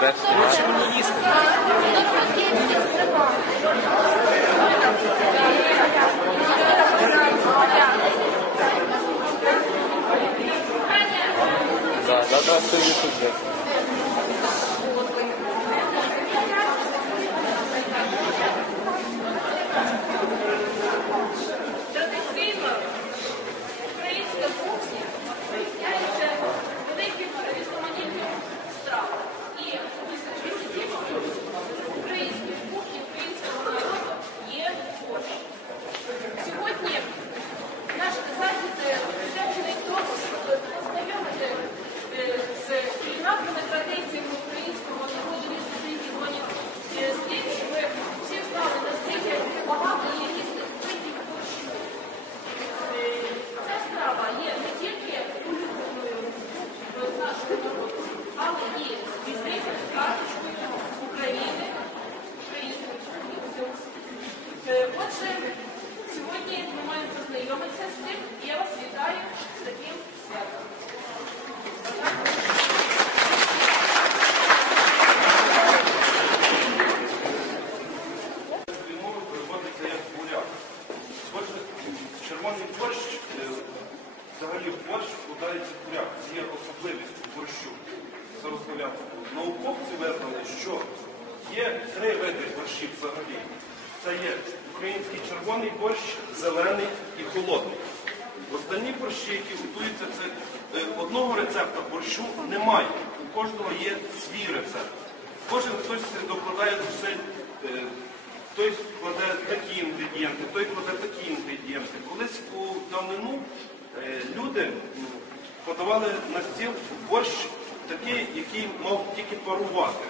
Комуністи. Да, да, да, все три види борщів взагалі. Це є український червоний борщ, зелений і холодний. Останні борщі, які готуються, це е, одного рецепта борщу немає. У кожного є свій рецепт. Кожен хтось докладає зусиль. е, той кладе такі інгредієнти, той кладе такі інгредієнти. Колись у давнину е, люди подавали на стіл борщ такий, який мав тільки парувати.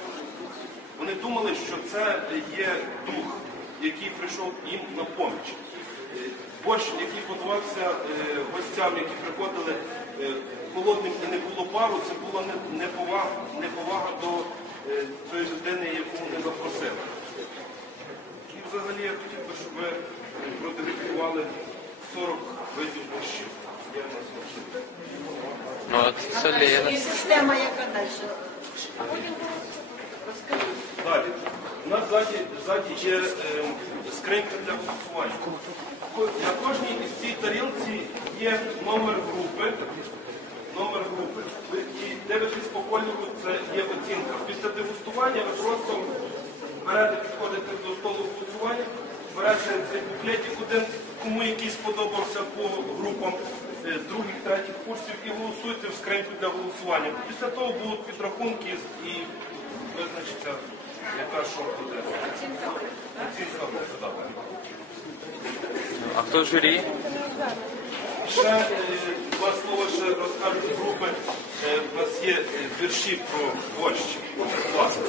Вони думали, що це є дух, який прийшов їм на поміч. Е, Борщ, який подавався е, гостям, які приходили е, холодним і не було пару, це була неповага, неповага до тої людини, яку вони запросили. І взагалі я хотів би, щоб ви е, 40 видів борщів. Я. Ну, це І система яка далі? Далі. У нас ззаді, є е, скринька для голосування. На кожній із цій тарілці є номер групи. Номер групи. І дивитесь по кольору, це є оцінка. Після дегустування ви просто берете, підходите до столу голосування, берете цей буклетик один, кому який сподобався по групам е, других, третіх курсів і голосуєте в скриньку для голосування. Після того будуть підрахунки і визначиться, яка що буде. Оцінка буде, так. А хто журі? Ще е, два слова ще розкажуть з групи. Е, У нас є е, вірші про борщ. Класно.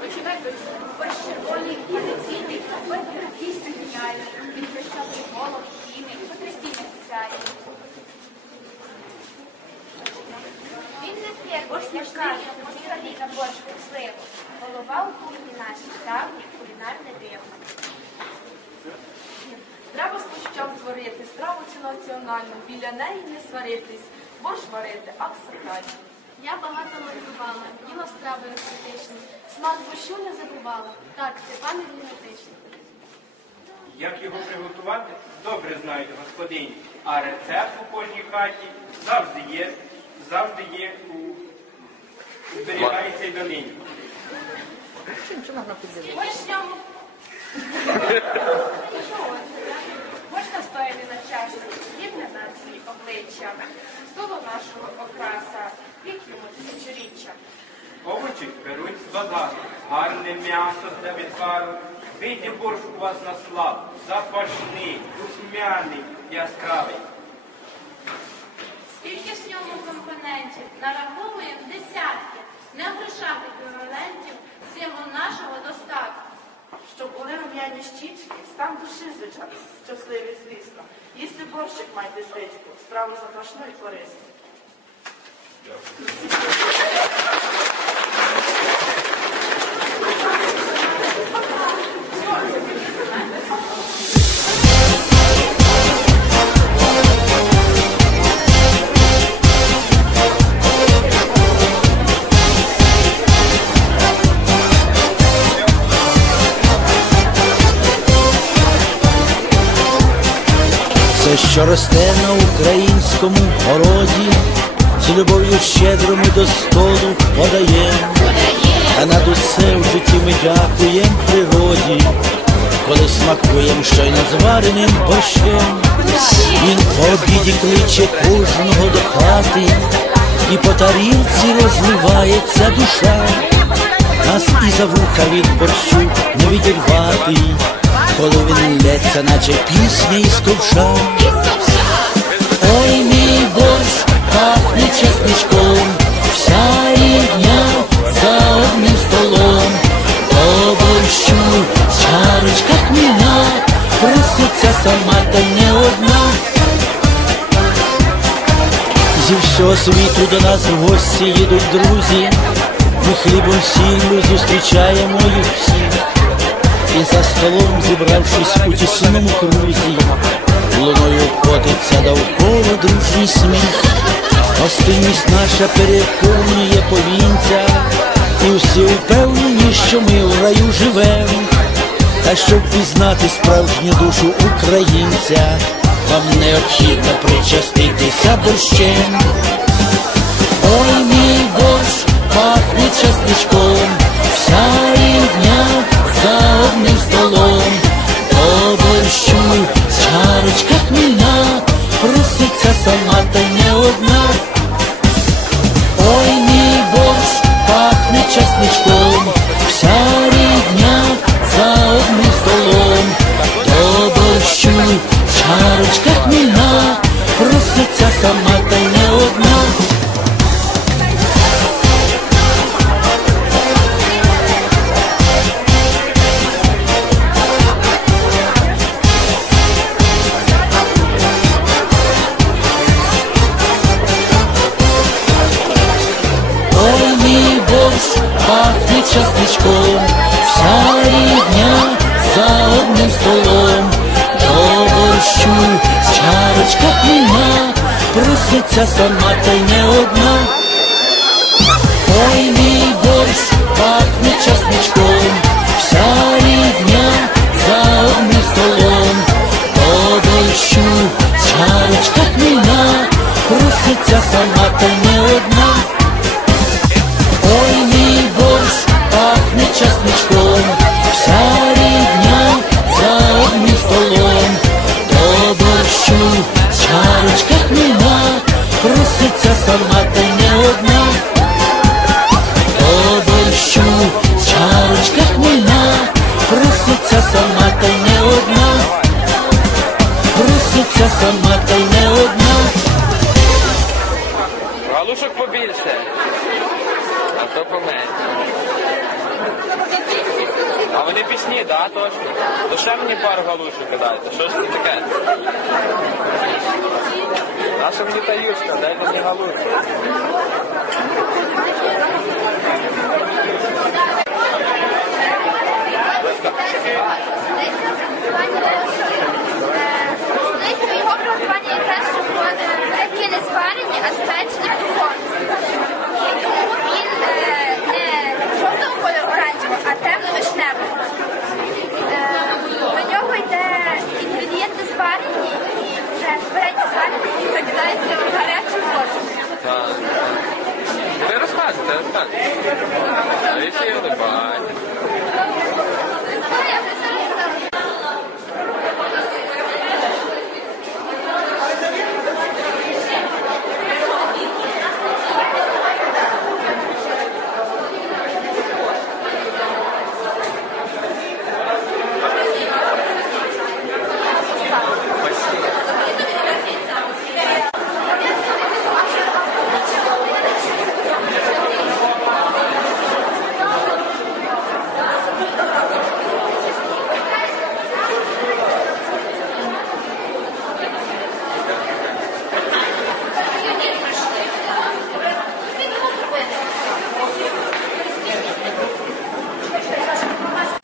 Починайте. Борщ червоний, традиційний, вибір дійсно геніальний. Він прищавий голод, хімік, потрясіння соціальні. Він не первий, як каже, москалі на борщ сливу. Голова у кухні нашій, давнє кулінарне диво. Треба з борщом творити, страву цю національну, біля неї не сваритись, борщ варити, ак сакральний. Я багато мандрувала, їла страви естетичні. Смак борщу не забувала. Так, це пам'ять генетична. Як його приготувати, добре знають господині. А рецепт у кожній хаті завжди є, завжди є у зберігається й донині. Борщ ньому. Борщ настояний на хліб для нації обличчя, столу нашого окраса, вік йому тисячоріччя. Овочі беруть з базару, гарне м'ясо для відвару. Вийде борщ у вас на славу, запашний, духмяний, яскравий. Скільки ж в ньому компонентів? Нараховуємо десятки. Не грошах еквівалентів, символ нашого достатку. Щоб були рум'яні щічки, стан душі, звичайно, щасливий, звісно. Їсти борщик майте свичку, справу запашну і корисну. Росте на українському городі, з любов'ю щедро ми до столу подаєм, а над усе в житті ми дякуєм природі, коли смакуєм щойно звареним борщем. Він по обіді кличе кожного до хати, і по тарілці розливається душа. Нас і за вуха від борщу не відірвати, коли він лється, наче пісня із ковша. Ой, мій борщ пахне чесничком, вся рідня за одним столом, по борщу чарочка хмільна, проситься сама та не одна. Зі всього світу до нас в гості їдуть друзі, ми хлібом сіллю зустрічаємо їх всіх. І за столом, зібравшись у тісному крузі, луною котиться довкола дружній сміх. Гостинність наша переповнює повінця, і всі впевнені, що ми в раю живем. Та щоб пізнати справжню душу українця, вам необхідно причаститися борщем. Ой, мій борщ пахне часничком, вся одним столом, до борщу чарочка хмільна, проситься сама та й не одна. Ой, мій борщ пахне часничком, вся рідня за одним столом, до борщу чарочка хмільна, проситься сама та й не одна. Сама та не одна. До борщу чарочка хмільна, проситься сама та не одна. Проситься сама та не одна. Галушок побільше. А то поменше. А вони пісні, да, точно. То ще мені пару галушок кидайте. Що ж це таке? Наша мені та дай дайте мені Let's Особливістю